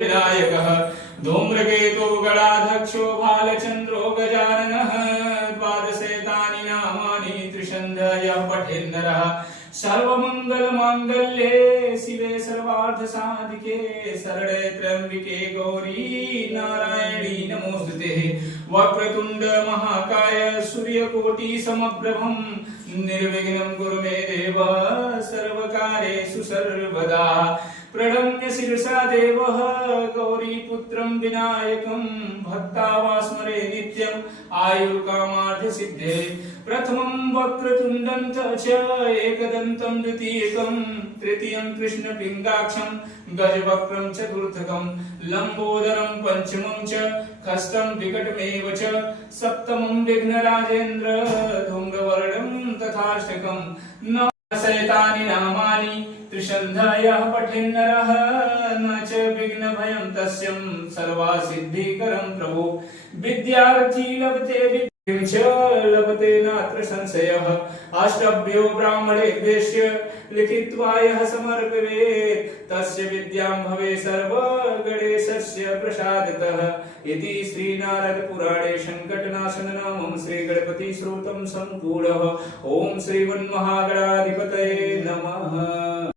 विनायकः धूम्रकेतो गणाध्यक्षो भालचन्द्रो गजाननः द्वादशेतानि नामानि त्रिषन्धयः पठेन्नरः सर्वमङ्गलमाङ्गल्ये शिवे सर्वार्थसाधिके शरणे त्र्यम्बिके गौरी नारायणी नमोस्तुते वक्रतुण्ड महाकाय सूर्यकोटि समप्रभं निर्विघ्नं कुरु मे देव सर्वकार्येषु सर्वदा प्रणम्य शिरसा देवः गौरीपुत्रं विनायकं भक्तावास्मरे नित्यम् आयुर्कामार्थसिद्धे प्रथमं वक्रतुण्डं च एकदन्तं द्वितीयकं तृतीयं कृष्णपिङ्गाक्षं गजवक्त्रं चतुर्थकं लम्बोदरं पञ्चमं च खस्तं विकटमेव च सप्तमं विघ्नराजेन्द्र धूम्रवर्णं तथाष्टकं नवशतानि नामानि त्रिषन्धयः पठेन्नरः न च विघ्नभयं तस्यं सर्वसिद्धिकरं प्रभो विद्यार्थी लभते विद्यां च लभते नात्र संशयः अष्टभ्यो ब्राह्मणेभ्यश्च लिखित्वा यः समर्पयेत् तस्य विद्यां भवे सर्वगणेशस्य प्रसादतः इति श्रीनारदपुराणे सङ्कटनाशननामं श्रीगणपतिस्तोत्रं सम्पूर्णः। ॐ श्रीमन्महागणाधिपतये नमः।